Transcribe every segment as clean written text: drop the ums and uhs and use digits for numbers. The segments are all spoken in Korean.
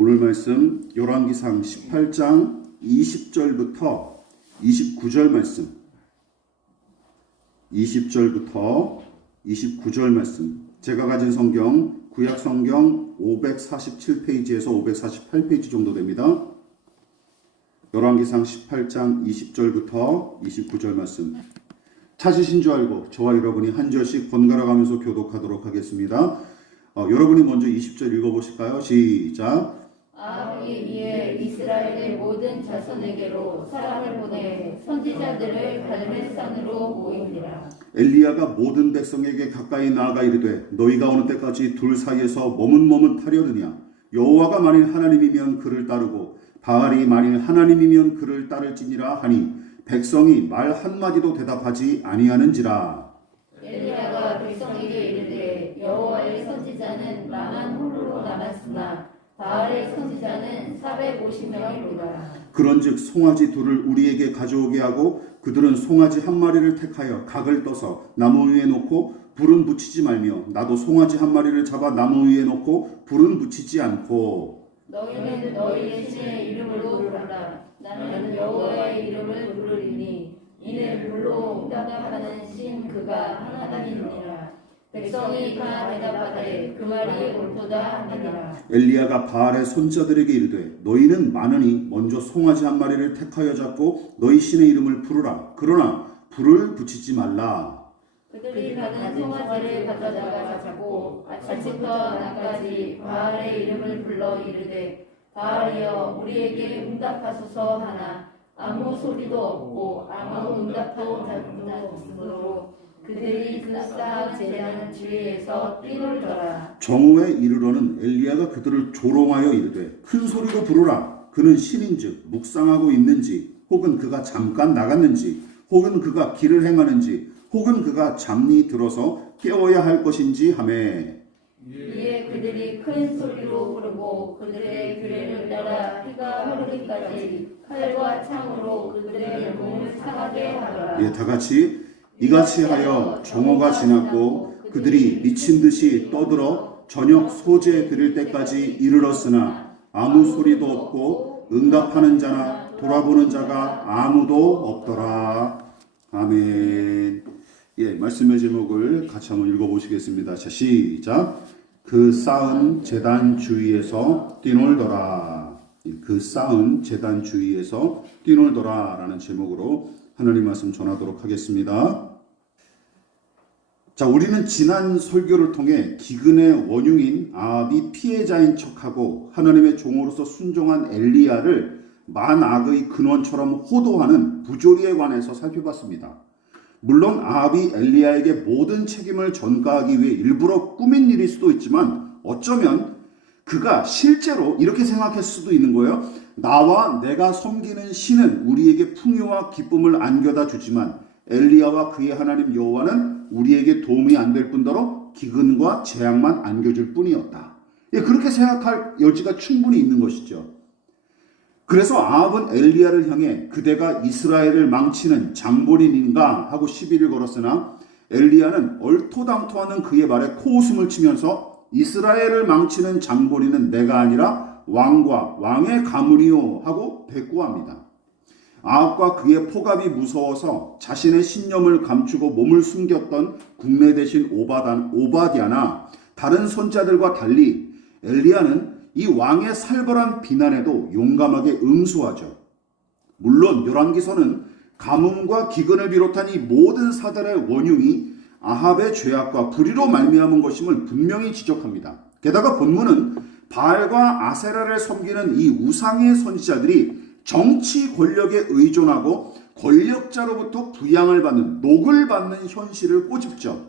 오늘 말씀 열왕기상 18장 20절부터 29절 말씀, 20절부터 29절 말씀. 제가 가진 성경 구약 성경 547페이지에서 548페이지 정도 됩니다. 열왕기상 18장 20절부터 29절 말씀. 찾으신 줄 알고 저와 여러분이 한 절씩 번갈아 가면서 교독하도록 하겠습니다. 여러분이 먼저 20절 읽어보실까요? 시작. 아합이 이에 이스라엘의 모든 자손에게로 사람을 보내 선지자들을 갈멜산으로 모이니라. 엘리야가 모든 백성에게 가까이 나아가 이르되 너희가 어느 때까지 둘 사이에서 머뭇머뭇하려느냐. 여호와가 만일 하나님이면 그를 따르고 바알이 만일 하나님이면 그를 따를지니라 하니 백성이 말 한마디도 대답하지 아니하는지라. 엘리야가 백성에게 이르되 여호와의 선지자는 나만 홀로 남았으나 바알의 선지자는 450명이로다. 그런즉 송아지 둘을 우리에게 가져오게 하고 그들은 송아지 한 마리를 택하여 각을 떠서 나무 위에 놓고 불은 붙이지 말며 나도 송아지 한 마리를 잡아 나무 위에 놓고 불은 붙이지 않고 너희는 너희의 신의 이름으로 부르라. 나는 여호와의 이름을 부르리니 이는 물로 응답하는 신 그가 하나님이니라. 백성이 다 대답하되 그 말이 옳도다 하니라. 엘리야가 바알의 손자들에게 이르되 너희는 많으니 먼저 송아지 한 마리를 택하여 잡고 너희 신의 이름을 부르라. 그러나 불을 붙이지 말라. 그들이 받은 송아지를 가져다가 잡고 아침부터 낮까지 바알의 이름을 불러 이르되 바알이여 우리에게 응답하소서 하나 아무 소리도 없고 아무 응답도 없으므로 그들이 그 쌓아 재단 주위에서 뛰놀더라. 정오에 이르러는 엘리야가 그들을 조롱하여 이르되 큰 소리로 부르라. 그는 신인즉 묵상하고 있는지 혹은 그가 잠깐 나갔는지 혹은 그가 길을 행하는지 혹은 그가 잠이 들어서 깨워야 할 것인지 하매 이에 그들이 큰 소리로 부르고 그들의 규례를 따라 해가 흐르기까지 칼과 창으로 그들의 몸을 상하게 하더라. 다 같이 이같이 하여 정오가 지났고 그들이 미친 듯이 떠들어 저녁 소재 드릴 때까지 이르렀으나 아무 소리도 없고 응답하는 자나 돌아보는 자가 아무도 없더라. 아멘. 말씀의 제목을 같이 한번 읽어보시겠습니다. 자, 시작. 그 쌓은 제단 주위에서 뛰놀더라. 그 쌓은 제단 주위에서 뛰놀더라 라는 제목으로 하나님 말씀 전하도록 하겠습니다. 자, 우리는 지난 설교를 통해 기근의 원흉인 아합이 피해자인 척하고 하나님의 종으로서 순종한 엘리야를 만악의 근원처럼 호도하는 부조리에 관해서 살펴봤습니다. 물론 아합이 엘리야에게 모든 책임을 전가하기 위해 일부러 꾸민 일일 수도 있지만 어쩌면 그가 실제로 이렇게 생각했을 수도 있는 거예요. 나와 내가 섬기는 신은 우리에게 풍요와 기쁨을 안겨다 주지만 엘리야와 그의 하나님 여호와는 우리에게 도움이 안 될 뿐더러 기근과 재앙만 안겨줄 뿐이었다. 그렇게 생각할 여지가 충분히 있는 것이죠. 그래서 아합은 엘리야를 향해 그대가 이스라엘을 망치는 장본인인가 하고 시비를 걸었으나 엘리야는 얼토당토하는 그의 말에 코웃음을 치면서 이스라엘을 망치는 장본인은 내가 아니라 왕과 왕의 가문이요 하고 대꾸합니다. 아합과 그의 포갑이 무서워서 자신의 신념을 감추고 몸을 숨겼던 국내 대신 오바댜나 다른 손자들과 달리 엘리야는 이 왕의 살벌한 비난에도 용감하게 응수하죠. 물론 열왕기서는 가뭄과 기근을 비롯한 이 모든 사달의 원흉이 아합의 죄악과 불의로 말미암은 것임을 분명히 지적합니다. 게다가 본문은 바알과 아세라를 섬기는 이 우상의 선지자들이 정치 권력에 의존하고 권력자로부터 부양을 받는 녹을 받는 현실을 꼬집죠.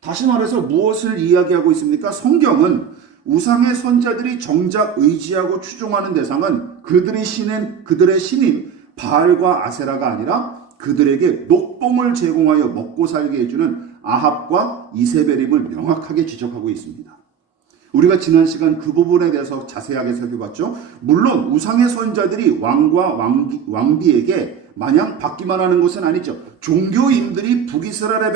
다시 말해서 무엇을 이야기하고 있습니까? 성경은 우상의 선자들이 정작 의지하고 추종하는 대상은 그들의 신인 바알과 아세라가 아니라 그들에게 녹봉을 제공하여 먹고 살게 해주는 아합과 이세벨임을 명확하게 지적하고 있습니다. 우리가 지난 시간 그 부분에 대해서 자세하게 살펴봤죠. 물론 우상의 선자들이 왕과 왕비에게 마냥 받기만 하는 것은 아니죠. 종교인들이 북이스라엘의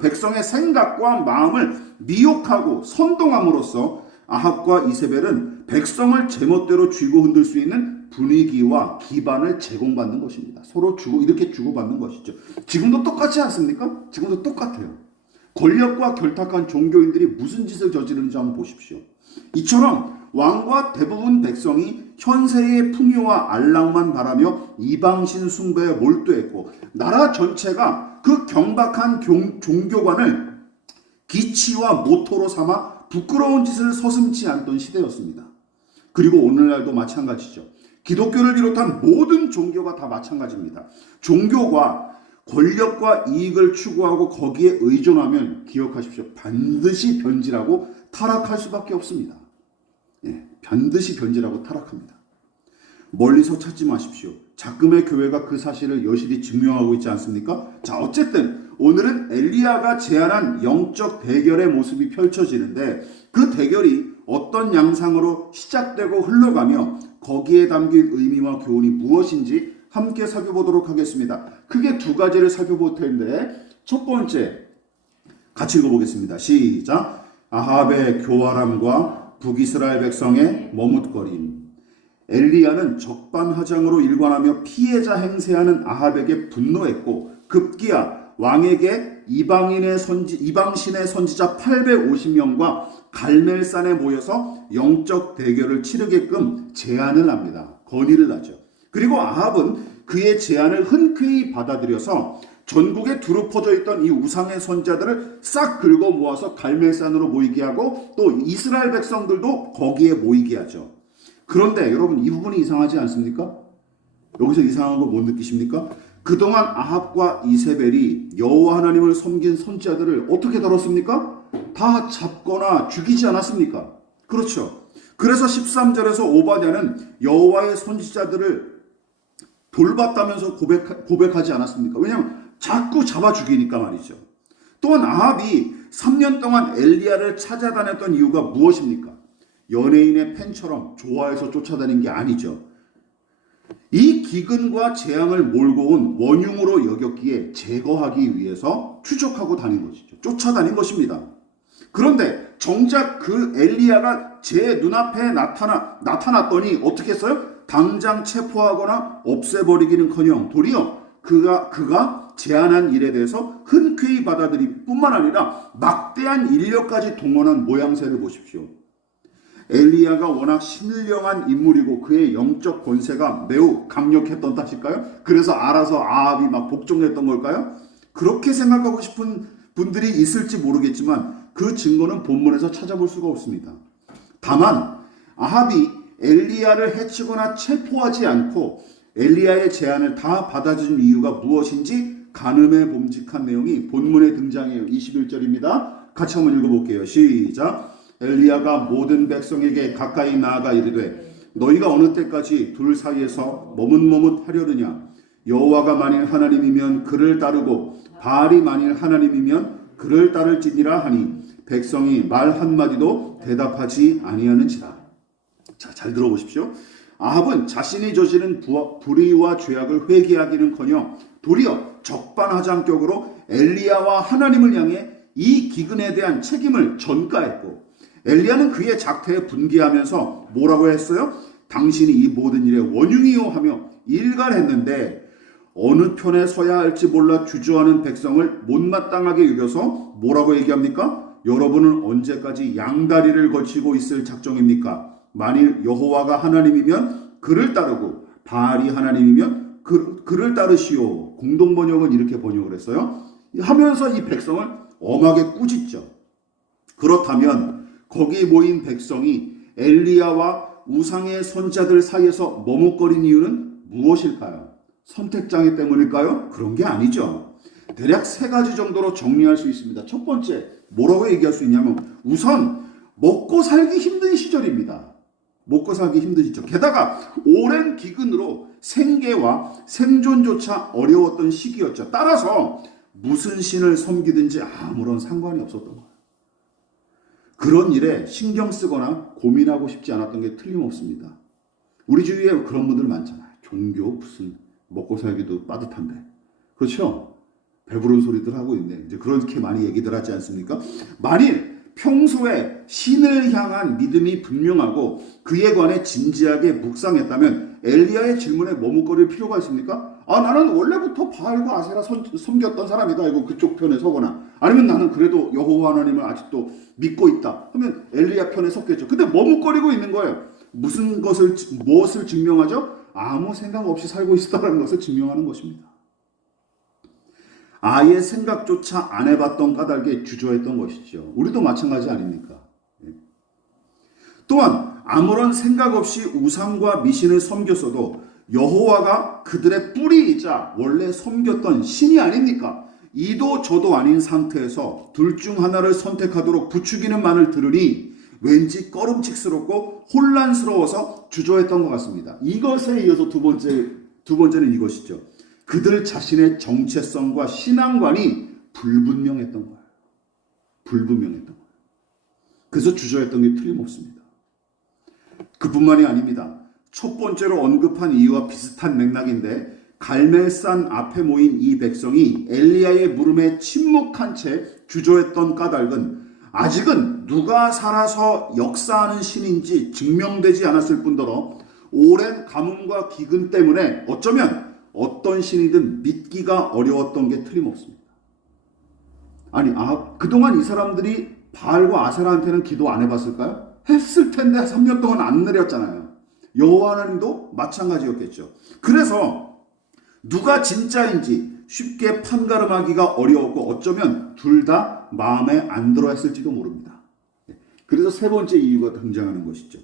백성의 생각과 마음을 미혹하고 선동함으로써 아합과 이세벨은 백성을 제멋대로 쥐고 흔들 수 있는 분위기와 기반을 제공받는 것입니다. 서로 이렇게 주고받는 것이죠. 지금도 똑같지 않습니까? 지금도 똑같아요. 권력과 결탁한 종교인들이 무슨 짓을 저지르는지 한번 보십시오. 이처럼 왕과 대부분 백성이 현세의 풍요와 안락만 바라며 이방신 숭배에 몰두했고 나라 전체가 그 경박한 종교관을 기치와 모토로 삼아 부끄러운 짓을 서슴지 않던 시대였습니다. 그리고 오늘날도 마찬가지죠. 기독교를 비롯한 모든 종교가 다 마찬가지입니다. 종교가 권력과 이익을 추구하고 거기에 의존하면 기억하십시오. 반드시 변질하고 타락할 수밖에 없습니다. 예, 반드시 변질하고 타락합니다. 멀리서 찾지 마십시오. 작금의 교회가 그 사실을 여실히 증명하고 있지 않습니까? 자, 어쨌든 오늘은 엘리야가 제안한 영적 대결의 모습이 펼쳐지는데 그 대결이 어떤 양상으로 시작되고 흘러가며 거기에 담긴 의미와 교훈이 무엇인지 함께 살펴보도록 하겠습니다. 크게 두 가지를 살펴볼 텐데 첫 번째 같이 읽어보겠습니다. 시작. 아합의 교활함과 북이스라엘 백성의 머뭇거림. 엘리야는 적반하장으로 일관하며 피해자 행세하는 아합에게 분노했고 급기야 왕에게 이방신의 선지자 850명과 갈멜산에 모여서 영적 대결을 치르게끔 제안을 합니다. 건의를 하죠. 그리고 아합은 그의 제안을 흔쾌히 받아들여서 전국에 두루 퍼져 있던 이 우상의 선자들을 싹 긁어 모아서 갈멜산으로 모이게 하고 또 이스라엘 백성들도 거기에 모이게 하죠. 그런데 여러분 이 부분이 이상하지 않습니까? 여기서 이상한 거 못 느끼십니까? 그동안 아합과 이세벨이 여호와 하나님을 섬긴 선지자들을 어떻게 다뤘습니까? 다 잡거나 죽이지 않았습니까? 그렇죠. 그래서 13절에서 오바댜는 여호와의 선지자들을 돌봤다면서 고백하지 않았습니까? 왜냐하면 자꾸 잡아 죽이니까 말이죠. 또한 아합이 3년 동안 엘리야를 찾아다녔던 이유가 무엇입니까? 연예인의 팬처럼 좋아해서 쫓아다닌 게 아니죠. 이 기근과 재앙을 몰고 온 원흉으로 여겼기에 제거하기 위해서 추적하고 다닌 것이죠. 쫓아다닌 것입니다. 그런데 정작 그 엘리야가 제 눈앞에 나타났더니 어떻게 했어요? 당장 체포하거나 없애버리기는커녕 도리어 그가 제안한 일에 대해서 흔쾌히 받아들일 뿐만 아니라 막대한 인력까지 동원한 모양새를 보십시오. 엘리야가 워낙 신령한 인물이고 그의 영적 권세가 매우 강력했던 탓일까요? 그래서 알아서 아합이 막 복종했던 걸까요? 그렇게 생각하고 싶은 분들이 있을지 모르겠지만 그 증거는 본문에서 찾아볼 수가 없습니다. 다만 아합이 엘리야를 해치거나 체포하지 않고 엘리야의 제안을 다 받아준 이유가 무엇인지 간음에 범직한 내용이 본문에 등장해요. 21절입니다. 같이 한번 읽어볼게요. 시작. 엘리야가 모든 백성에게 가까이 나아가 이르되 너희가 어느 때까지 둘 사이에서 머뭇머뭇하려느냐. 여호와가 만일 하나님이면 그를 따르고 바알이 만일 하나님이면 그를 따를지니라 하니 백성이 말 한마디도 대답하지 아니하는지라. 자, 잘 들어보십시오. 아합은 자신이 저지른 불의와 죄악을 회개하기는커녕 도리어 적반하장격으로 엘리야와 하나님을 향해 이 기근에 대한 책임을 전가했고 엘리야는 그의 작태에 분개하면서 뭐라고 했어요? 당신이 이 모든 일의 원흉이요 하며 일갈했는데 어느 편에 서야 할지 몰라 주저하는 백성을 못마땅하게 여겨서 뭐라고 얘기합니까? 여러분은 언제까지 양다리를 걸치고 있을 작정입니까? 만일 여호와가 하나님이면 그를 따르고 바알이 하나님이면 그를 따르시오. 공동번역은 이렇게 번역을 했어요. 하면서 이 백성을 엄하게 꾸짖죠. 그렇다면 거기 모인 백성이 엘리야와 우상의 선자들 사이에서 머뭇거린 이유는 무엇일까요? 선택장애 때문일까요? 그런 게 아니죠. 대략 세 가지 정도로 정리할 수 있습니다. 첫 번째, 뭐라고 얘기할 수 있냐면 우선 먹고 살기 힘든 시절입니다. 먹고 살기 힘든 시절. 게다가 오랜 기근으로 생계와 생존조차 어려웠던 시기였죠. 따라서 무슨 신을 섬기든지 아무런 상관이 없었던 거예요. 그런 일에 신경 쓰거나 고민하고 싶지 않았던 게 틀림없습니다. 우리 주위에 그런 분들 많잖아요. 종교 무슨 먹고 살기도 빠듯한데. 그렇죠? 배부른 소리들 하고 있네. 이제 그렇게 많이 얘기들 하지 않습니까? 만일 평소에 신을 향한 믿음이 분명하고 그에 관해 진지하게 묵상했다면 엘리야의 질문에 머뭇거릴 필요가 있습니까? 나는 원래부터 바알과 아세라 섬겼던 사람이다. 이거 그쪽 편에 서거나 아니면 나는 그래도 여호와 하나님을 아직도 믿고 있다 하면 엘리야 편에 섰겠죠. 근데 머뭇거리고 있는 거예요. 무엇을 증명하죠? 아무 생각 없이 살고 있었다는 것을 증명하는 것입니다. 아예 생각조차 안 해봤던 까닭에 주저했던 것이죠. 우리도 마찬가지 아닙니까? 또한 아무런 생각 없이 우상과 미신을 섬겼어도 여호와가 그들의 뿌리이자 원래 섬겼던 신이 아닙니까? 이도 저도 아닌 상태에서 둘 중 하나를 선택하도록 부추기는 말을 들으니 왠지 꺼름칙스럽고 혼란스러워서 주저했던 것 같습니다. 이것에 이어서 두 번째는 이것이죠. 그들 자신의 정체성과 신앙관이 불분명했던 거예요. 불분명했던 거예요. 그래서 주저했던 게 틀림없습니다. 그뿐만이 아닙니다. 첫 번째로 언급한 이유와 비슷한 맥락인데 갈멜산 앞에 모인 이 백성이 엘리야의 물음에 침묵한 채 주저했던 까닭은 아직은 누가 살아서 역사하는 신인지 증명되지 않았을 뿐더러 오랜 가뭄과 기근 때문에 어쩌면 어떤 신이든 믿기가 어려웠던 게 틀림없습니다. 그동안 이 사람들이 바알과 아세라한테는 기도 안 해봤을까요? 했을 텐데 3년 동안 안 내렸잖아요. 여호와 하나님도 마찬가지였겠죠. 그래서 누가 진짜인지 쉽게 판가름하기가 어려웠고 어쩌면 둘 다 마음에 안 들어 했을지도 모릅니다. 그래서 세 번째 이유가 등장하는 것이죠.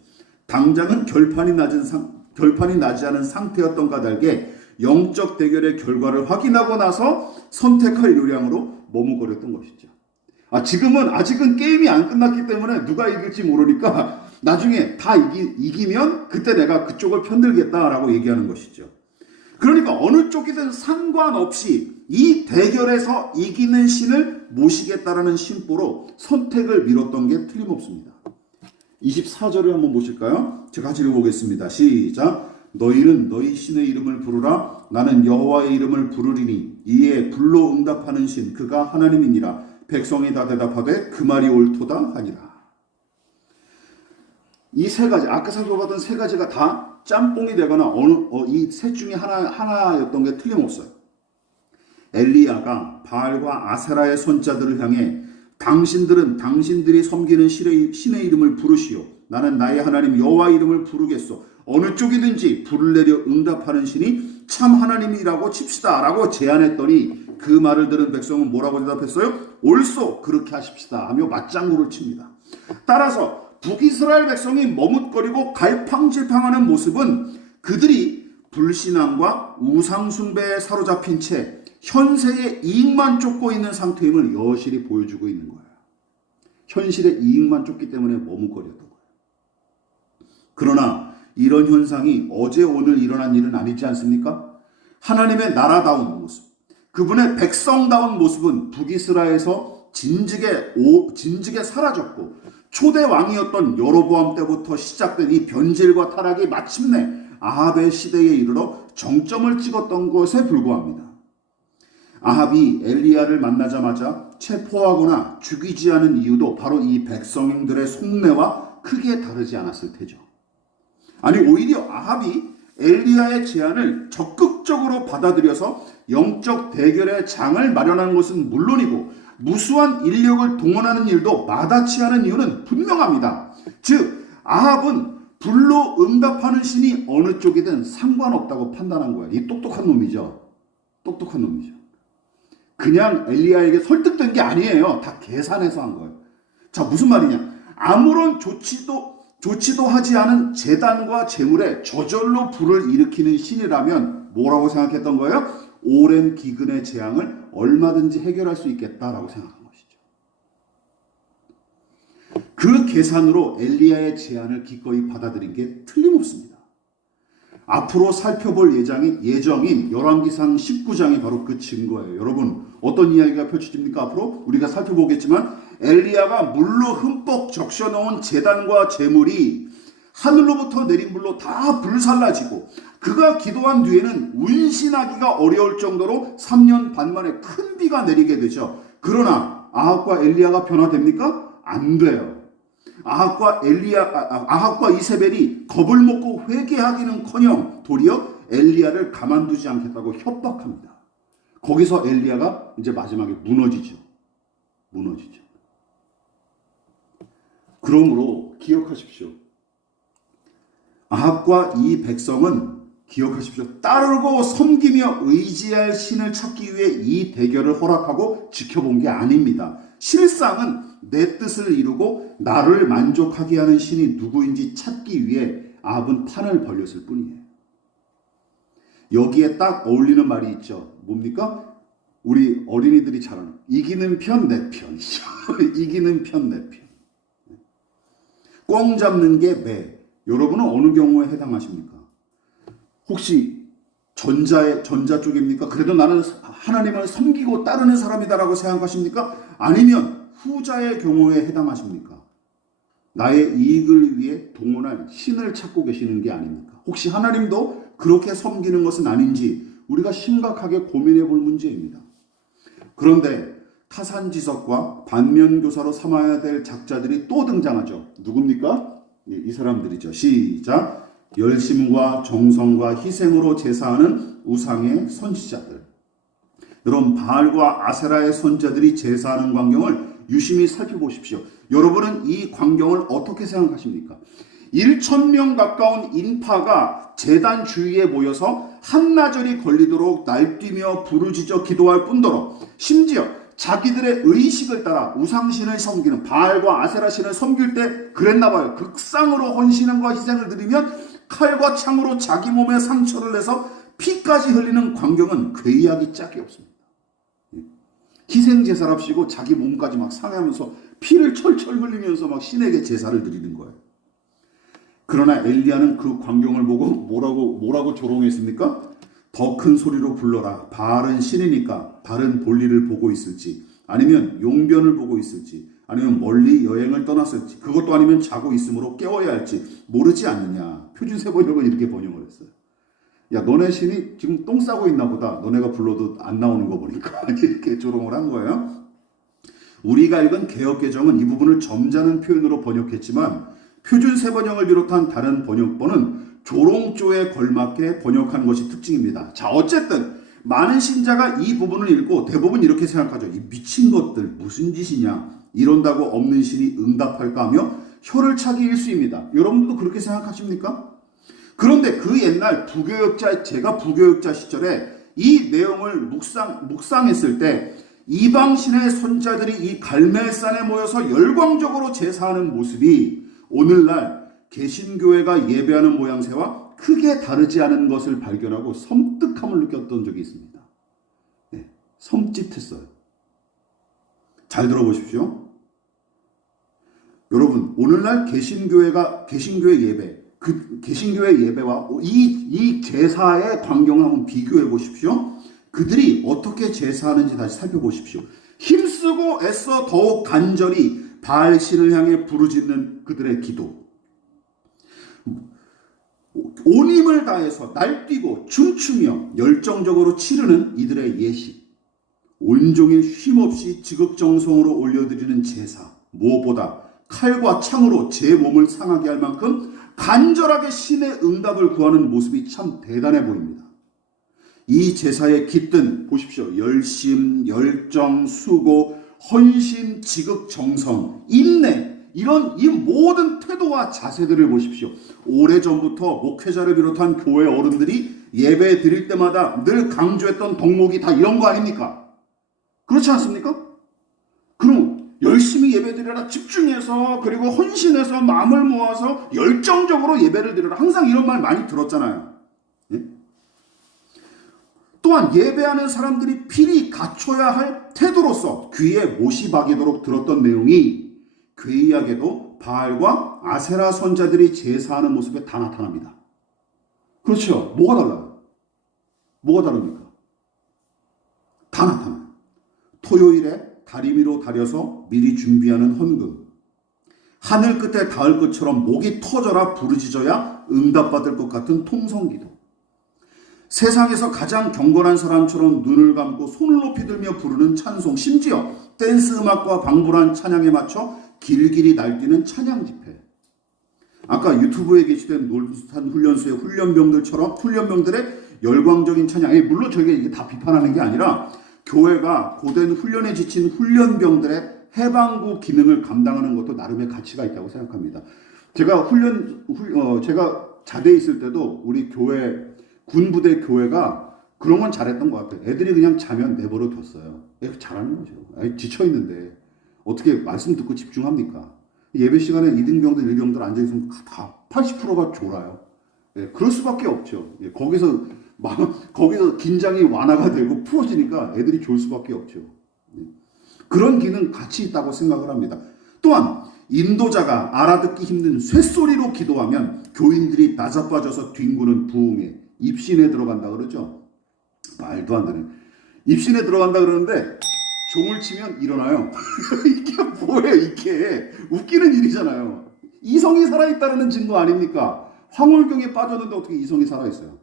당장은 결판이 나지 않은 상태였던 까닭에 영적 대결의 결과를 확인하고 나서 선택할 요량으로 머뭇거렸던 것이죠. 지금은 아직은 게임이 안 끝났기 때문에 누가 이길지 모르니까 나중에 다 이기면 그때 내가 그쪽을 편들겠다라고 얘기하는 것이죠. 그러니까 어느 쪽이든 상관없이 이 대결에서 이기는 신을 모시겠다라는 심보로 선택을 미뤘던 게 틀림없습니다. 24절을 한번 보실까요? 제가 같이 읽어보겠습니다. 시작. 너희는 너희 신의 이름을 부르라. 나는 여호와의 이름을 부르리니 이에 불로 응답하는 신 그가 하나님이니라. 백성이 다 대답하되 그 말이 옳도다 하니라. 이 세 가지, 아까 살펴봤던 세 가지가 다 짬뽕이 되거나 이 셋 중에 하나였던 게 틀림없어요. 엘리야가 바알과 아세라의 손자들을 향해 당신들은 당신들이 섬기는 신의 이름을 부르시오. 나는 나의 하나님 여호와의 이름을 부르겠소. 어느 쪽이든지 불을 내려 응답하는 신이 참 하나님이라고 칩시다 라고 제안했더니 그 말을 들은 백성은 뭐라고 대답했어요? 옳소 그렇게 하십시다 하며 맞장구를 칩니다. 따라서 북이스라엘 백성이 머뭇거리고 갈팡질팡하는 모습은 그들이 불신앙과 우상숭배에 사로잡힌 채 현세의 이익만 쫓고 있는 상태임을 여실히 보여주고 있는 거예요. 현실의 이익만 쫓기 때문에 머뭇거렸던 거예요. 그러나 이런 현상이 어제 오늘 일어난 일은 아니지 않습니까? 하나님의 나라다운 모습, 그분의 백성다운 모습은 북이스라엘에서 진즉에 사라졌고 초대 왕이었던 여로보암 때부터 시작된 이 변질과 타락이 마침내 아합의 시대에 이르러 정점을 찍었던 것에 불과합니다. 아합이 엘리야를 만나자마자 체포하거나 죽이지 않은 이유도 바로 이 백성들의 속내와 크게 다르지 않았을 테죠. 오히려 아합이 엘리야의 제안을 적극적으로 받아들여서 영적 대결의 장을 마련한 것은 물론이고 무수한 인력을 동원하는 일도 마다치 않은 이유는 분명합니다. 즉 아합은 불로 응답하는 신이 어느 쪽이든 상관없다고 판단한 거예요. 이 똑똑한 놈이죠. 똑똑한 놈이죠. 그냥 엘리야에게 설득된 게 아니에요. 다 계산해서 한 거예요. 자, 무슨 말이냐? 아무런 조치도 하지 않은 제단과 제물에 저절로 불을 일으키는 신이라면 뭐라고 생각했던 거예요? 오랜 기근의 재앙을 얼마든지 해결할 수 있겠다라고 생각한 것이죠. 그 계산으로 엘리야의 제안을 기꺼이 받아들인 게 틀림없습니다. 앞으로 살펴볼 예정인 열왕기상 19장이 바로 그 증거예요. 여러분, 어떤 이야기가 펼쳐집니까? 앞으로 우리가 살펴보겠지만 엘리야가 물로 흠뻑 적셔놓은 제단과 제물이 하늘로부터 내린 불로 다 불살라지고 그가 기도한 뒤에는 운신하기가 어려울 정도로 3년 반 만에 큰 비가 내리게 되죠. 그러나 아합과 엘리야가 변화됩니까? 안 돼요. 아합과 이세벨이 겁을 먹고 회개하기는커녕 도리어 엘리야를 가만두지 않겠다고 협박합니다. 거기서 엘리야가 이제 마지막에 무너지죠. 그러므로 기억하십시오. 아합과 이 백성은 기억하십시오. 따르고 섬기며 의지할 신을 찾기 위해 이 대결을 허락하고 지켜본 게 아닙니다. 실상은 내 뜻을 이루고 나를 만족하게 하는 신이 누구인지 찾기 위해 아합은 판을 벌렸을 뿐이에요. 여기에 딱 어울리는 말이 있죠. 뭡니까? 우리 어린이들이 잘 아는 이기는 편 내 편이죠. 이기는 편 내 편. 꽝 잡는 게 매. 여러분은 어느 경우에 해당하십니까? 혹시 전자 쪽입니까? 그래도 나는 하나님을 섬기고 따르는 사람이다라고 생각하십니까? 아니면 후자의 경우에 해당하십니까? 나의 이익을 위해 동원할 신을 찾고 계시는 게 아닙니까? 혹시 하나님도 그렇게 섬기는 것은 아닌지 우리가 심각하게 고민해 볼 문제입니다. 그런데 타산지석과 반면교사로 삼아야 될 작자들이 또 등장하죠. 누굽니까? 이 사람들이죠. 시작. 열심과 정성과 희생으로 제사하는 우상의 선지자들. 여러분, 바알과 아세라의 선지자들이 제사하는 광경을 유심히 살펴보십시오. 여러분은 이 광경을 어떻게 생각하십니까? 1,000명 가까운 인파가 제단 주위에 모여서 한나절이 걸리도록 날뛰며 부르짖어 기도할 뿐더러 심지어 자기들의 의식을 따라 우상신을 섬기는 바알과 아세라 신을 섬길 때 그랬나 봐요. 극상으로 헌신과 희생을 드리면 칼과 창으로 자기 몸에 상처를 내서 피까지 흘리는 광경은 괴이하기 짝이 없습니다. 희생제사랍시고 자기 몸까지 막 상하면서 피를 철철 흘리면서 막 신에게 제사를 드리는 거예요. 그러나 엘리야는 그 광경을 보고 뭐라고 조롱했습니까? 더 큰 소리로 불러라. 바알은 신이니까 다른 볼일을 보고 있을지, 아니면 용변을 보고 있을지, 아니면 멀리 여행을 떠났을지, 그것도 아니면 자고 있으므로 깨워야 할지 모르지 않느냐. 표준세번역은 이렇게 번역을 했어요. 야, 너네 신이 지금 똥 싸고 있나 보다. 너네가 불러도 안 나오는 거 보니까 이렇게 조롱을 한 거예요. 우리가 읽은 개역개정은 이 부분을 점잖은 표현으로 번역했지만 표준세번역을 비롯한 다른 번역본은 조롱조에 걸맞게 번역한 것이 특징입니다. 자, 어쨌든 많은 신자가 이 부분을 읽고 대부분 이렇게 생각하죠. 이 미친 것들 무슨 짓이냐. 이런다고 없는 신이 응답할까 하며 혀를 차기 일쑤입니다. 여러분들도 그렇게 생각하십니까? 그런데 그 옛날 제가 부교역자 시절에 이 내용을 묵상했을 때 이방신의 선자들이 이 갈멜산에 모여서 열광적으로 제사하는 모습이 오늘날 개신교회가 예배하는 모양새와 크게 다르지 않은 것을 발견하고 섬뜩함을 느꼈던 적이 있습니다. 네, 섬찟했어요. 잘 들어보십시오. 여러분, 오늘날 개신교회 예배, 개신교회 예배와 이 제사의 광경을 한번 비교해 보십시오. 그들이 어떻게 제사하는지 다시 살펴보십시오. 힘쓰고 애써 더욱 간절히 바알 신을 향해 부르짖는 그들의 기도. 온 힘을 다해서 날뛰고 춤추며 열정적으로 치르는 이들의 예식. 온종일 쉼없이 지극정성으로 올려드리는 제사. 무엇보다 칼과 창으로 제 몸을 상하게 할 만큼 간절하게 신의 응답을 구하는 모습이 참 대단해 보입니다. 이 제사에 깃든 보십시오. 열심, 열정, 수고, 헌신, 지극정성, 인내, 이런 이 모든 태도와 자세들을 보십시오. 오래전부터 목회자를 비롯한 교회 어른들이 예배 드릴 때마다 늘 강조했던 덕목이 다 이런 거 아닙니까? 그렇지 않습니까? 그럼 열심히 예배 드려라, 집중해서, 그리고 헌신해서 마음을 모아서 열정적으로 예배를 드려라. 항상 이런 말 많이 들었잖아요. 예? 또한 예배하는 사람들이 필히 갖춰야 할 태도로서 귀에 못이 박이도록 들었던 내용이 괴이하게도 바알과 아세라 선자들이 제사하는 모습에 다 나타납니다. 그렇죠. 뭐가 달라요? 뭐가 다릅니까? 다 나타나요. 토요일에 다리미로 다려서 미리 준비하는 헌금, 하늘 끝에 닿을 것처럼 목이 터져라 부르짖어야 응답받을 것 같은 통성기도, 세상에서 가장 경건한 사람처럼 눈을 감고 손을 높이 들며 부르는 찬송, 심지어 댄스 음악과 방불한 찬양에 맞춰 길길이 날뛰는 찬양 집회. 아까 유튜브에 게시된 놀산 훈련소의 훈련병들의 열광적인 찬양. 물론 저희가 이게 다 비판하는 게 아니라 교회가 고된 훈련에 지친 훈련병들의 해방구 기능을 감당하는 것도 나름의 가치가 있다고 생각합니다. 제가 제가 자대에 있을 때도 우리 교회, 군부대 교회가 그런 건 잘했던 것 같아요. 애들이 그냥 자면 내버려 뒀어요. 잘하는 거죠. 지쳐있는데 어떻게 말씀 듣고 집중합니까? 예배 시간에 2등병들, 1병들 앉아있으면 다 80%가 졸아요. 그럴 수밖에 없죠. 거기서 긴장이 완화가 되고 풀어지니까 애들이 졸 수밖에 없죠. 그런 기능 가치 있다고 생각을 합니다. 또한 인도자가 알아듣기 힘든 쇳소리로 기도하면 교인들이 나자빠져서 뒹구는 부흥에 입신에 들어간다 그러죠. 말도 안 되는. 입신에 들어간다 그러는데 종을 치면 일어나요. 이게 뭐예요, 이게. 웃기는 일이잖아요. 이성이 살아있다는 증거 아닙니까? 황홀경에 빠졌는데 어떻게 이성이 살아있어요?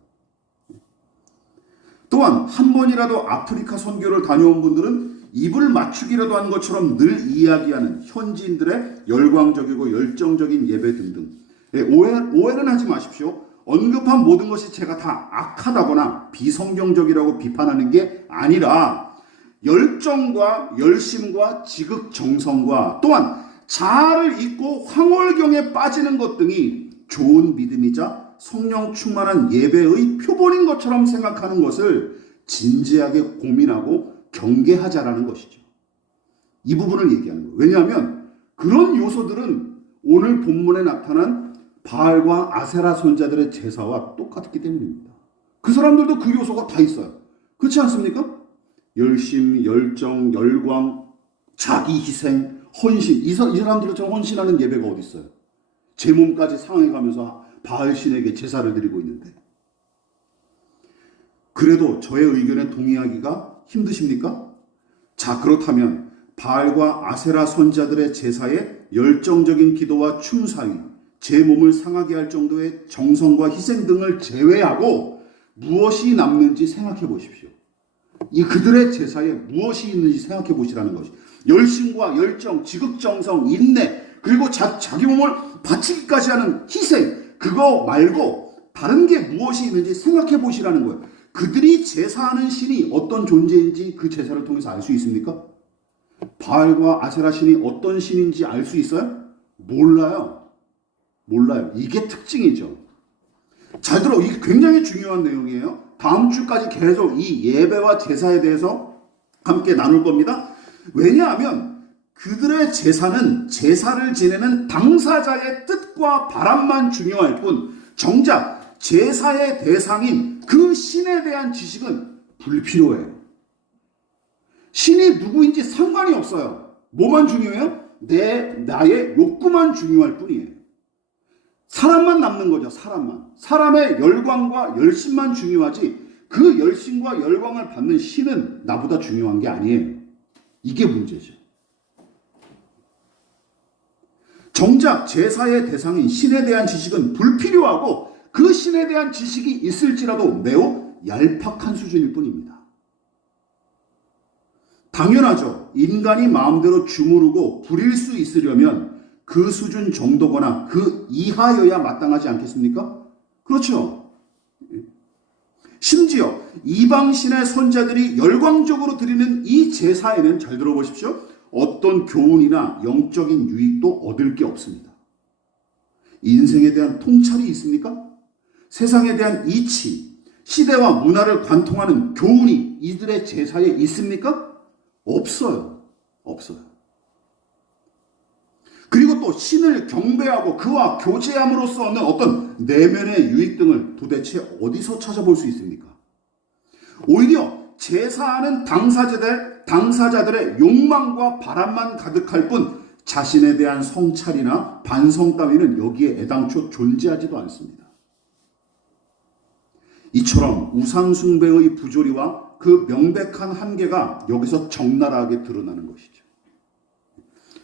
또한 한 번이라도 아프리카 선교를 다녀온 분들은 입을 맞추기라도 한 것처럼 늘 이야기하는 현지인들의 열광적이고 열정적인 예배 등등. 오해는 하지 마십시오. 언급한 모든 것이 제가 다 악하다거나 비성경적이라고 비판하는 게 아니라 열정과 열심과 지극정성과 또한 자아를 잊고 황홀경에 빠지는 것 등이 좋은 믿음이자 성령 충만한 예배의 표본인 것처럼 생각하는 것을 진지하게 고민하고 경계하자라는 것이죠. 이 부분을 얘기하는 거예요. 왜냐하면 그런 요소들은 오늘 본문에 나타난 바알과 아세라 선자들의 제사와 똑같기 때문입니다. 그 사람들도 그 요소가 다 있어요. 그렇지 않습니까? 열심, 열정, 열광, 자기 희생, 헌신. 이 사람들처럼 헌신하는 예배가 어디 있어요? 제 몸까지 상해가면서 바알 신에게 제사를 드리고 있는데. 그래도 저의 의견에 동의하기가 힘드십니까? 자, 그렇다면 바알과 아세라 선자들의 제사에 열정적인 기도와 춤사위, 제 몸을 상하게 할 정도의 정성과 희생 등을 제외하고 무엇이 남는지 생각해 보십시오. 이 그들의 제사에 무엇이 있는지 생각해 보시라는 것이. 열심과 열정, 지극정성, 인내, 그리고 자기 몸을 바치기까지 하는 희생, 그거 말고 다른 게 무엇이 있는지 생각해 보시라는 거예요. 그들이 제사하는 신이 어떤 존재인지 그 제사를 통해서 알 수 있습니까? 바알과 아세라 신이 어떤 신인지 알 수 있어요? 몰라요. 이게 특징이죠. 잘 들어. 이게 굉장히 중요한 내용이에요. 다음 주까지 계속 이 예배와 제사에 대해서 함께 나눌 겁니다. 왜냐하면 그들의 제사는 제사를 지내는 당사자의 뜻과 바람만 중요할 뿐 정작 제사의 대상인 그 신에 대한 지식은 불필요해요. 신이 누구인지 상관이 없어요. 뭐만 중요해요? 나의 욕구만 중요할 뿐이에요. 사람만 남는 거죠. 사람의 열광과 열심만 중요하지 그 열심과 열광을 받는 신은 나보다 중요한 게 아니에요. 이게 문제죠. 정작 제사의 대상인 신에 대한 지식은 불필요하고 그 신에 대한 지식이 있을지라도 매우 얄팍한 수준일 뿐입니다. 당연하죠. 인간이 마음대로 주무르고 부릴 수 있으려면 그 수준 정도거나 그 이하여야 마땅하지 않겠습니까? 그렇죠. 심지어 이방신의 선자들이 열광적으로 드리는 이 제사에는 잘 들어보십시오. 어떤 교훈이나 영적인 유익도 얻을 게 없습니다. 인생에 대한 통찰이 있습니까? 세상에 대한 이치, 시대와 문화를 관통하는 교훈이 이들의 제사에 있습니까? 없어요. 그리고 또 신을 경배하고 그와 교제함으로써 얻는 어떤 내면의 유익 등을 도대체 어디서 찾아볼 수 있습니까? 오히려 제사하는 당사자들의 욕망과 바람만 가득할 뿐 자신에 대한 성찰이나 반성 따위는 여기에 애당초 존재하지도 않습니다. 이처럼 우상숭배의 부조리와 그 명백한 한계가 여기서 적나라하게 드러나는 것이죠.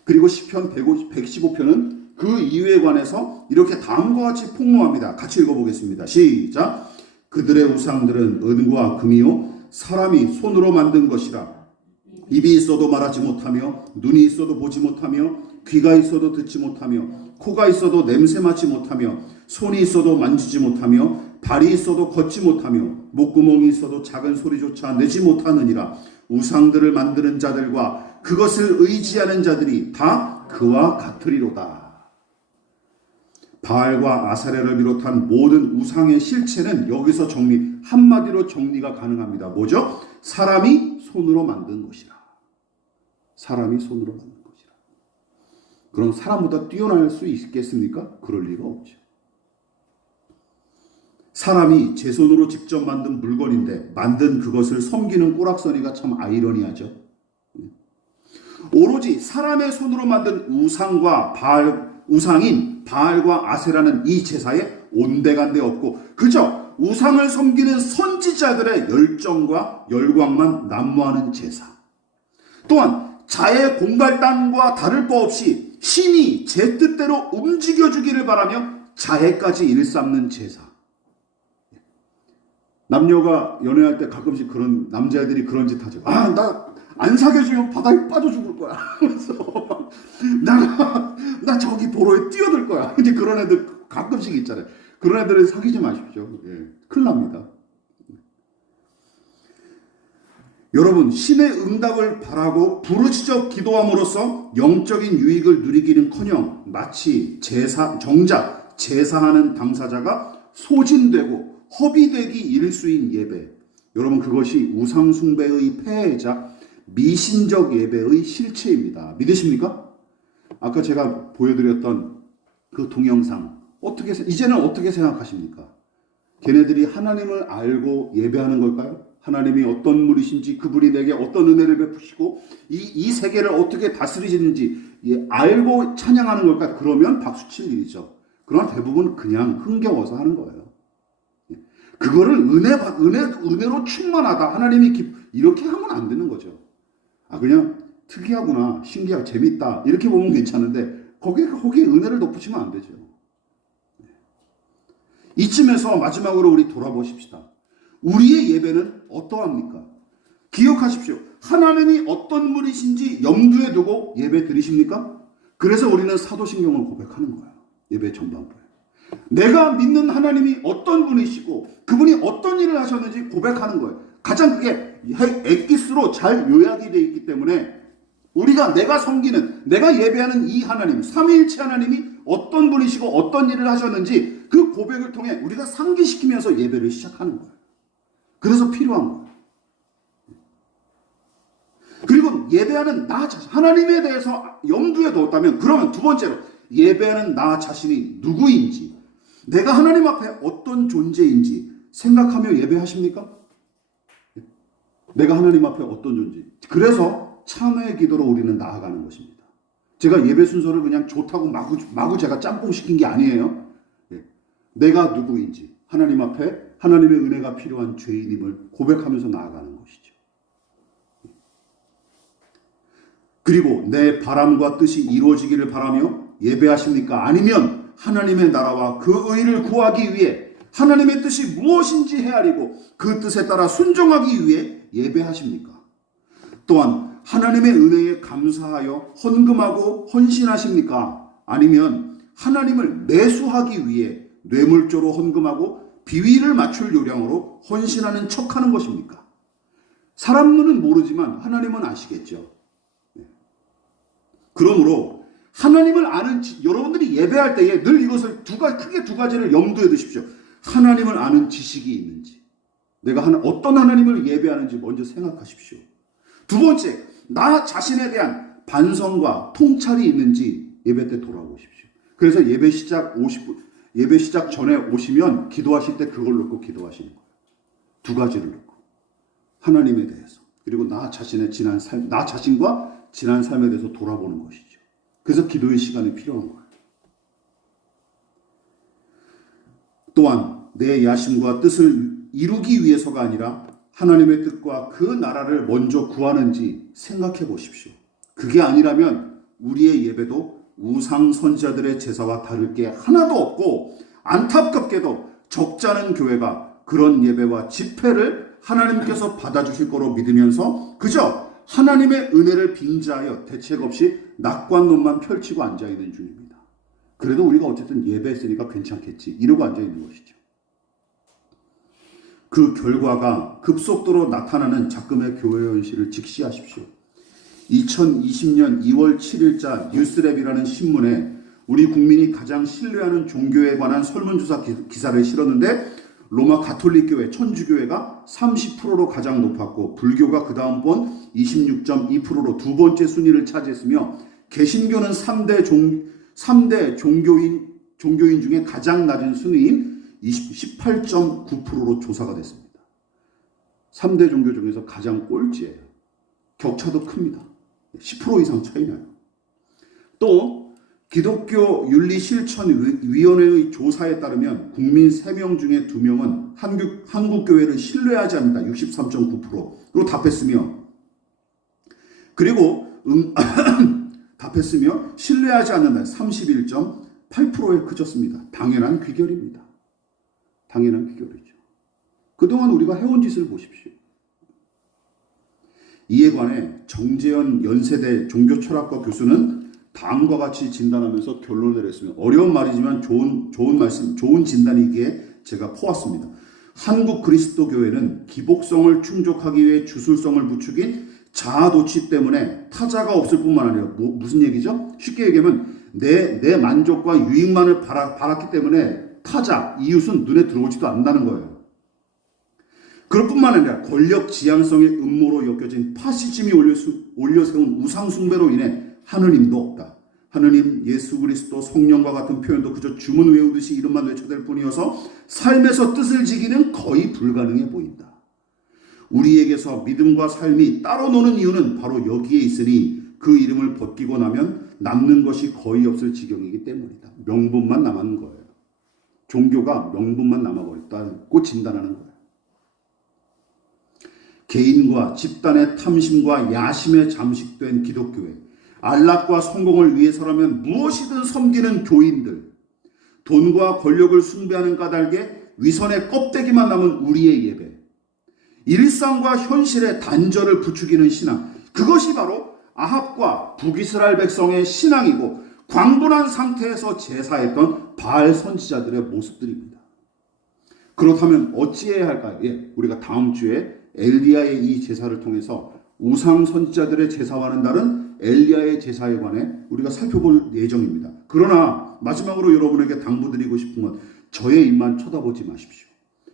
그리고 시편 115편은 그 이유에 관해서 이렇게 다음과 같이 폭로합니다. 같이 읽어보겠습니다. 시작. 그들의 우상들은 은과 금이요 사람이 손으로 만든 것이라. 입이 있어도 말하지 못하며 눈이 있어도 보지 못하며 귀가 있어도 듣지 못하며 코가 있어도 냄새 맡지 못하며 손이 있어도 만지지 못하며 발이 있어도 걷지 못하며 목구멍이 있어도 작은 소리조차 내지 못하느니라. 우상들을 만드는 자들과 그것을 의지하는 자들이 다 그와 같으리로다. 바알과 아사레를 비롯한 모든 우상의 실체는 여기서 한마디로 정리가 가능합니다. 뭐죠? 사람이 손으로 만든 것이라. 사람이 손으로 만든 것이라. 그럼 사람보다 뛰어날 수 있겠습니까? 그럴 리가 없죠. 사람이 제 손으로 직접 만든 물건인데 만든 그것을 섬기는 꼬락서니가 참 아이러니하죠. 오로지 사람의 손으로 만든 우상인 바알과 아세라는 이 제사에 온데간데 없고 그저 우상을 섬기는 선지자들의 열정과 열광만 난무하는 제사. 또한 자의 공갈단과 다를 바 없이 신이 제 뜻대로 움직여주기를 바라며 자해까지 일삼는 제사. 남녀가 연애할 때 가끔씩 그런 남자애들이 그런 짓 하죠. 나 안 사귀어주면 바다에 빠져 죽을 거야. 그래서 나 저기 도로에 뛰어들 거야. 이제 그런 애들 가끔씩 있잖아요. 그런 애들은 사귀지 마십시오. 큰일 납니다. 여러분, 신의 응답을 바라고 부르짖어 기도함으로써 영적인 유익을 누리기는커녕 마치 정작 제사하는 당사자가 소진되고 허비되기 일수인 예배. 여러분, 그것이 우상숭배의 폐해이자 미신적 예배의 실체입니다. 믿으십니까? 아까 제가 보여드렸던 그 동영상 이제는 어떻게 생각하십니까? 걔네들이 하나님을 알고 예배하는 걸까요? 하나님이 어떤 분이신지, 그분이 내게 어떤 은혜를 베푸시고 이 세계를 어떻게 다스리시는지 알고 찬양하는 걸까? 그러면 박수칠 일이죠. 그러나 대부분 그냥 흥겨워서 하는 거예요. 그거를 은혜로 충만하다, 하나님이 이렇게 하면 안 되는 거죠. 그냥 특이하구나, 신기하고 재밌다 이렇게 보면 괜찮은데 거기에 은혜를 덧붙이면 안 되죠. 이쯤에서 마지막으로 우리 돌아보십시다. 우리의 예배는 어떠합니까? 기억하십시오. 하나님이 어떤 분이신지 염두에 두고 예배 드리십니까? 그래서 우리는 사도신경을 고백하는 거예요. 예배 전반부에. 내가 믿는 하나님이 어떤 분이시고 그분이 어떤 일을 하셨는지 고백하는 거예요. 가장 그게 엑기스로 잘 요약이 되어 있기 때문에 내가 섬기는, 내가 예배하는 이 하나님, 삼위일체 하나님이 어떤 분이시고 어떤 일을 하셨는지 그 고백을 통해 우리가 상기시키면서 예배를 시작하는 거예요. 그래서 필요한 거예요. 그리고 예배하는 나 자신, 하나님에 대해서 염두에 뒀다면 그러면 두 번째로 예배하는 나 자신이 누구인지, 내가 하나님 앞에 어떤 존재인지 생각하며 예배하십니까? 내가 하나님 앞에 어떤 존재. 그래서 참회의 기도로 우리는 나아가는 것입니다. 제가 예배 순서를 그냥 좋다고 마구 제가 짬뽕 시킨 게 아니에요. 내가 누구인지, 하나님 앞에 하나님의 은혜가 필요한 죄인임을 고백하면서 나아가는 것이죠. 그리고 내 바람과 뜻이 이루어지기를 바라며 예배하십니까? 아니면 하나님의 나라와 그 의를 구하기 위해 하나님의 뜻이 무엇인지 헤아리고 그 뜻에 따라 순종하기 위해 예배하십니까? 또한 하나님의 은혜에 감사하여 헌금하고 헌신하십니까? 아니면 하나님을 매수하기 위해 뇌물조로 헌금하고 비위를 맞출 요량으로 헌신하는 척하는 것입니까? 사람 눈은 모르지만 하나님은 아시겠죠. 그러므로 하나님을 아는, 여러분들이 예배할 때에 늘 이것을 크게 두 가지를 염두에 두십시오. 하나님을 아는 지식이 있는지, 내가 어떤 하나님을 예배하는지 먼저 생각하십시오. 두 번째, 나 자신에 대한 반성과 통찰이 있는지 예배 때 돌아보십시오. 그래서 예배 시작 전에 오시면 기도하실 때 그걸 놓고 기도하시는 거예요. 두 가지를 놓고. 하나님에 대해서, 그리고 나 자신과 지난 삶에 대해서 돌아보는 것이죠. 그래서 기도의 시간이 필요한 거예요. 또한 내 야심과 뜻을 이루기 위해서가 아니라 하나님의 뜻과 그 나라를 먼저 구하는지 생각해 보십시오. 그게 아니라면 우리의 예배도 우상 선지자들의 제사와 다를 게 하나도 없고, 안타깝게도 적지 않은 교회가 그런 예배와 집회를 하나님께서 받아주실 거로 믿으면서 그저 하나님의 은혜를 빙자하여 대책 없이 낙관론만 펼치고 앉아있는 중입니다. 그래도 우리가 어쨌든 예배했으니까 괜찮겠지 이러고 앉아있는 것이죠. 그 결과가 급속도로 나타나는 작금의 교회 현실을 직시하십시오. 2020년 2월 7일자 뉴스랩이라는 신문에 우리 국민이 가장 신뢰하는 종교에 관한 설문조사 기사를 실었는데 로마 가톨릭교회, 천주교회가 30%로 가장 높았고 불교가 그 다음 번 26.2%로 두 번째 순위를 차지했으며 개신교는 3대 종교인 중에 가장 낮은 순위인 18.9%로 조사가 됐습니다. 3대 종교 중에서 가장 꼴찌예요. 격차도 큽니다. 10% 이상 차이 나요. 또 기독교 윤리실천위원회의 조사에 따르면 국민 3명 중에 2명은 한국교회를 신뢰하지 않는다. 63.9%로 답했으며 그리고 답했으며 신뢰하지 않는다. 31.8%에 그쳤습니다. 당연한 귀결입니다. 당연한 귀결이죠. 그동안 우리가 해온 짓을 보십시오. 이에 관해 정재현 연세대 종교철학과 교수는 다음과 같이 진단하면서 결론을 내렸으며 어려운 말이지만 좋은 진단이기에 제가 퍼왔습니다. 한국 그리스도교회는 기복성을 충족하기 위해 주술성을 부추긴 자아도취 때문에 타자가 없을 뿐만 아니라 무슨 얘기죠? 쉽게 얘기하면 내 만족과 유익만을 바랐기 때문에 타자, 이웃은 눈에 들어오지도 않는다는 거예요. 그럴 뿐만 아니라 권력 지향성의 음모로 엮여진 파시즘이 올려세운 우상숭배로 인해 하느님도 없다. 하느님, 예수 그리스도, 성령과 같은 표현도 그저 주문 외우듯이 이름만 외쳐댈 뿐이어서 삶에서 뜻을 지기는 거의 불가능해 보인다. 우리에게서 믿음과 삶이 따로 노는 이유는 바로 여기에 있으니 그 이름을 벗기고 나면 남는 것이 거의 없을 지경이기 때문이다. 명분만 남은 거예요. 종교가 명분만 남아버렸다고 진단하는 거예요. 개인과 집단의 탐심과 야심에 잠식된 기독교회, 안락과 성공을 위해서라면 무엇이든 섬기는 교인들, 돈과 권력을 숭배하는 까닭에 위선의 껍데기만 남은 우리의 예배, 일상과 현실의 단절을 부추기는 신앙, 그것이 바로 아합과 북이스라엘 백성의 신앙이고 광분한 상태에서 제사했던 바알 선지자들의 모습들입니다. 그렇다면 어찌해야 할까요? 우리가 다음 주에 엘리야의 이 제사를 통해서 우상 선지자들의 제사와는 다른 엘리야의 제사에 관해 우리가 살펴볼 예정입니다. 그러나 마지막으로 여러분에게 당부드리고 싶은 건 저의 입만 쳐다보지 마십시오.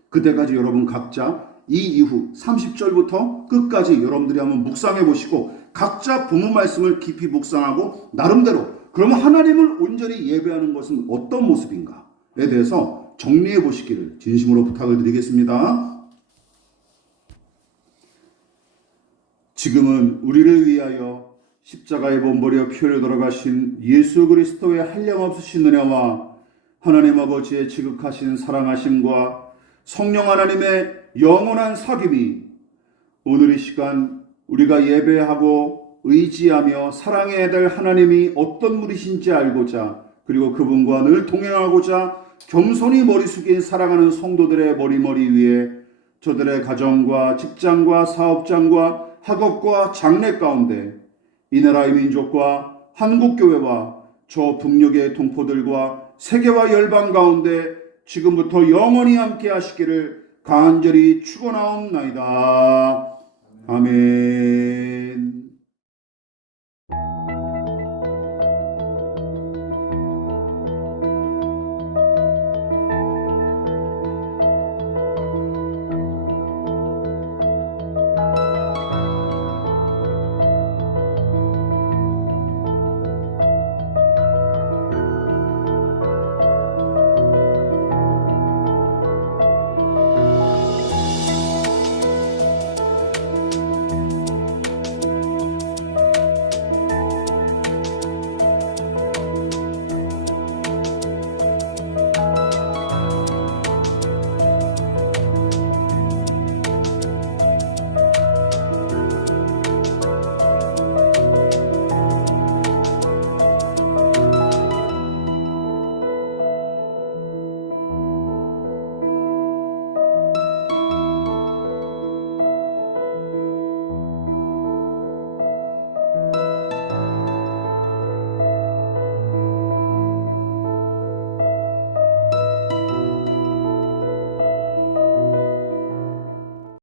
그때까지 여러분 각자 이 이후 30절부터 끝까지 여러분들이 한번 묵상해 보시고 각자 본문 말씀을 깊이 묵상하고 나름대로 그러면 하나님을 온전히 예배하는 것은 어떤 모습인가에 대해서 정리해 보시기를 진심으로 부탁을 드리겠습니다. 지금은 우리를 위하여 십자가에 몸버려 피를 돌아가신 예수 그리스도의 한량없으신 은혜와 하나님 아버지의 지극하신 사랑하심과 성령 하나님의 영원한 사귐이 오늘 이 시간 우리가 예배하고 의지하며 사랑해야 될 하나님이 어떤 분이신지 알고자 그리고 그분과 늘 동행하고자 겸손히 머리 숙인 사랑하는 성도들의 머리 위에 저들의 가정과 직장과 사업장과 학업과 장래 가운데 이 나라의 민족과 한국교회와 저 북녘의 동포들과 세계와 열방 가운데 지금부터 영원히 함께 하시기를 간절히 축원하옵나이다. 아멘.